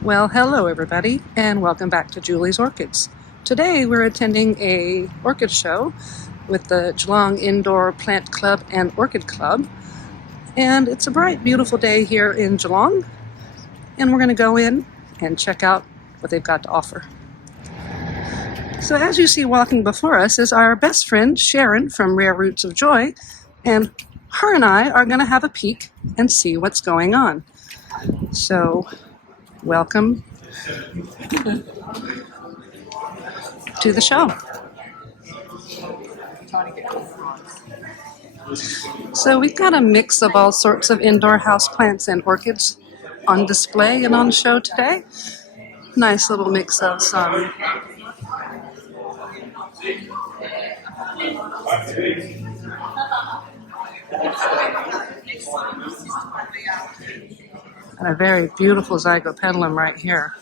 Well, hello everybody, and welcome back to Julie's Orchids. Today we're attending a orchid show with the Geelong Indoor Plant Club and Orchid Club, and it's a bright, beautiful day here in Geelong, and we're going to go in and check out what they've got to offer. So as you see walking before us is our best friend Sharon from Rare Roots of Joy, and her and I are going to have a peek and see what's going on. So welcome to the show. So we've got a mix of all sorts of indoor houseplants and orchids on display and on show today. Nice little mix of some and a very beautiful zygopetalum right here.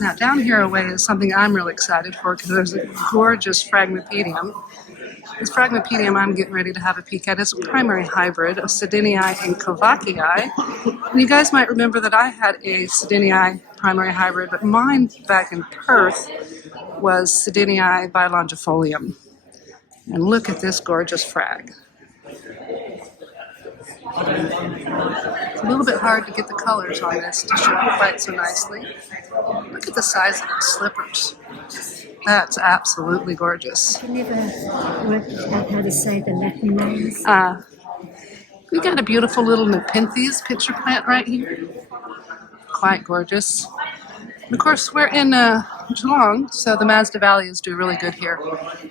Now down here away is something I'm really excited for because there's a gorgeous Phragmipedium. This Phragmipedium I'm getting ready to have a peek at is a primary hybrid of Sedinii and Kovachii. And you guys might remember that I had a Sedinii primary hybrid, but mine back in Perth was Sedinii bilongifolium. And look at this gorgeous frag. It's a little bit hard to get the colors on this to show up quite so nicely. Look at the size of those slippers. That's absolutely gorgeous. I never worked out how to say the Latin names. We got a beautiful little Nepenthes pitcher plant right here. Quite gorgeous. And of course, we're in Geelong, so the Mazda Valleys do really good here,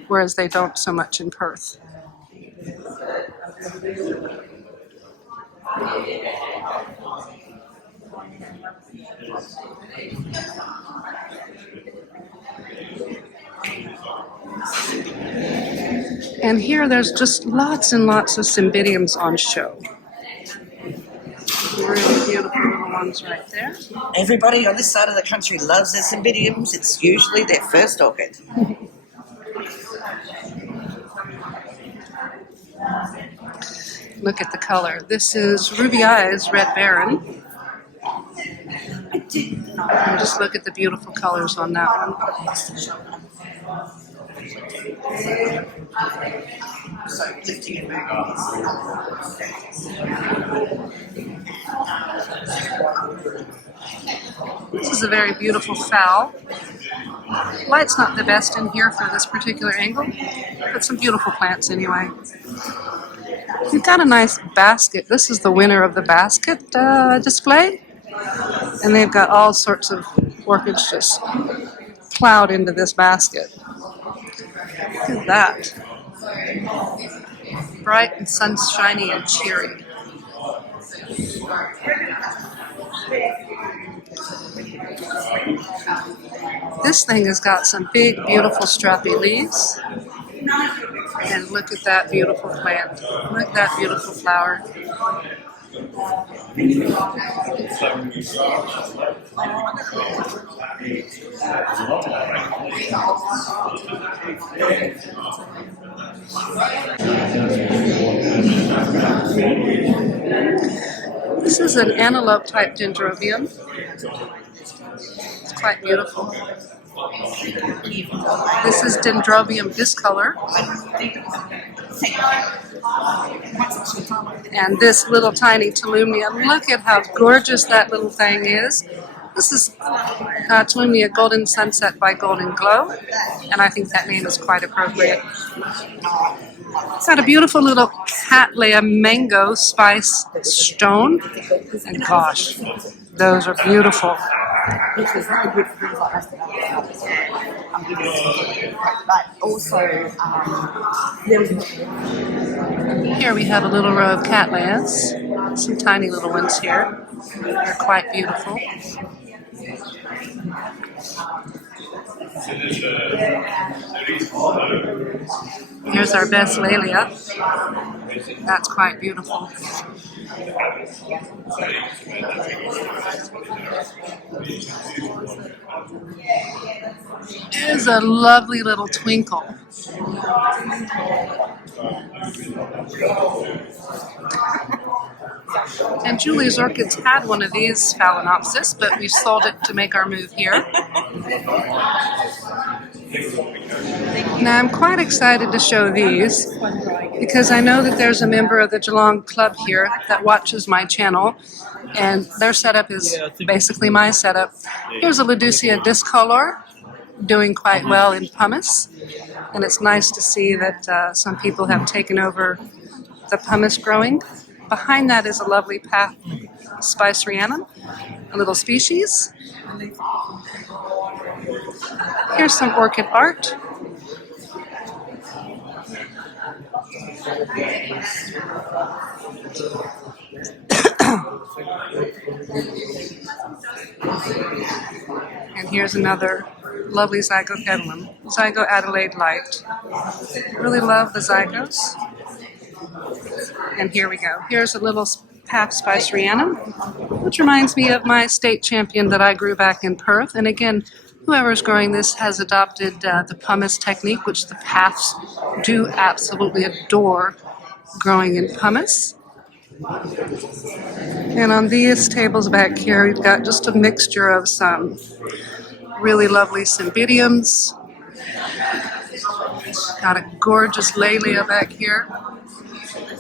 whereas they don't so much in Perth. And here there's just lots and lots of Cymbidiums on show. Really beautiful little ones right there. Everybody on this side of the country loves their Cymbidiums. It's usually their first orchid. Look at the color. This is Ruby Eyes Red Baron. And just look at the beautiful colors on that one. This is a very beautiful fowl. Light's not the best in here for this particular angle, but some beautiful plants anyway. We've got a nice basket. This is the winner of the basket display. And they've got all sorts of orchids just plowed into this basket. Look at that. Bright and sunshiny and cheery. This thing has got some big, beautiful, strappy leaves. And look at that beautiful plant. Look at that beautiful flower. This is an antelope type dendrobium. It's quite beautiful. This is Dendrobium discolor. And this little tiny Tolumnia. Look at how gorgeous that little thing is. This is Tolumnia Golden Sunset by Golden Glow, and I think that name is quite appropriate. It's got a beautiful little Cattleya mango spice stone, and gosh, those are beautiful. Which is very good for things like this. But also, Here we have a little row of Cattleyas, some tiny little ones here. They're quite beautiful. Here's our best Laelia. That's quite beautiful. Is a lovely little twinkle. And Julie's Orchids had one of these Phalaenopsis, but we sold it to make our move here. Now I'm quite excited to show these because I know that there's a member of the Geelong Club here that watches my channel, and their setup is basically my setup. Here's a Laducia discolor doing quite well in pumice, and it's nice to see that some people have taken over the pumice growing. Behind that is a lovely path spicerianum, a little species. Here's some orchid art. And here's another lovely zygopetalum, Zygo Adelaide Light. Really love the zygos. And here we go. Here's a little half spicerianum, which reminds me of my state champion that I grew back in Perth. And again, whoever's growing this has adopted the pumice technique, which the paths do absolutely adore growing in pumice. And on these tables back here, we've got just a mixture of some really lovely cymbidiums. Got a gorgeous Laelia back here.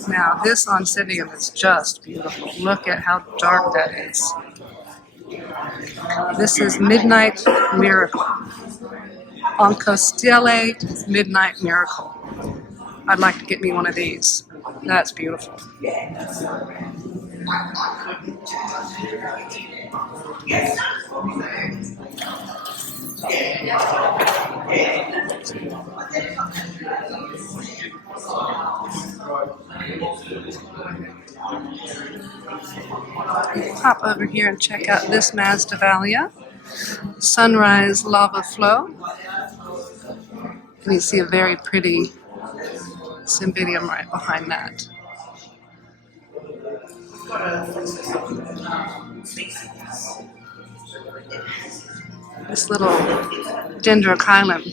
Now this oncidium is just beautiful. Look at how dark that is. This is Midnight Miracle. Oncostellate Midnight Miracle. I'd like to get me one of these. That's beautiful. Hop over here and check out this Masdevallia, Sunrise Lava Flow. And you see a very pretty cymbidium right behind that. This little dendrochilum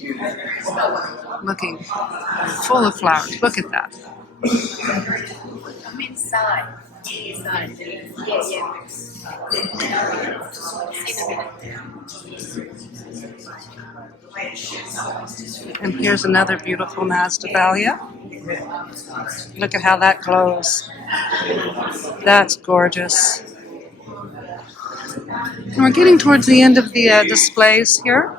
looking full of flowers. Look at that. I'm inside. Inside. Yeah. And here's another beautiful Masdevallia. Look at how that glows. That's gorgeous. And we're getting towards the end of the displays here.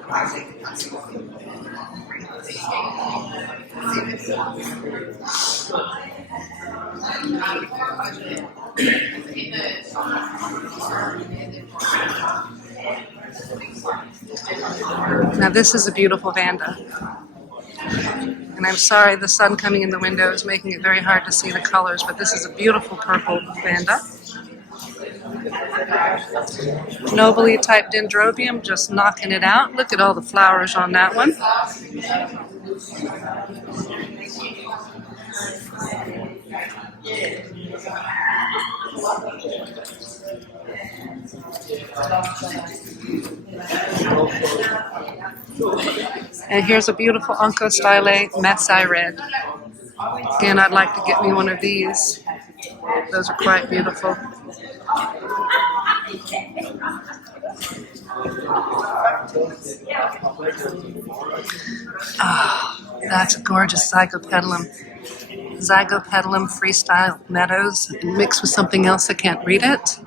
Now this is a beautiful Vanda. And I'm sorry the sun coming in the window is making it very hard to see the colors, but this is a beautiful purple Vanda. Nobly type Dendrobium, just knocking it out. Look at all the flowers on that one. And here's a beautiful Oncostellate Messai Red. Again, I'd like to get me one of these. Those are quite beautiful. Oh, that's a gorgeous Zygopetalum. Zygopetalum Freestyle Meadows mixed with something else, I can't read it.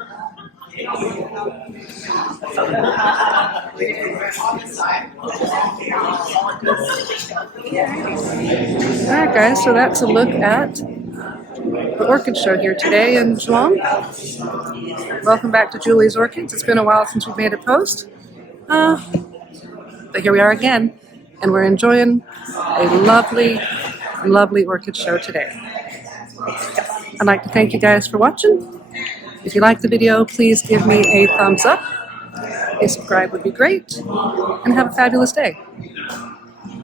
Alright guys, so that's a look at the orchid show here today in Geelong. Welcome back to Julie's Orchids. It's been a while since we've made a post. But here we are again, and we're enjoying a lovely, lovely orchid show today. I'd like to thank you guys for watching. If you liked the video, please give me a thumbs up. a subscribe would be great, and have a fabulous day.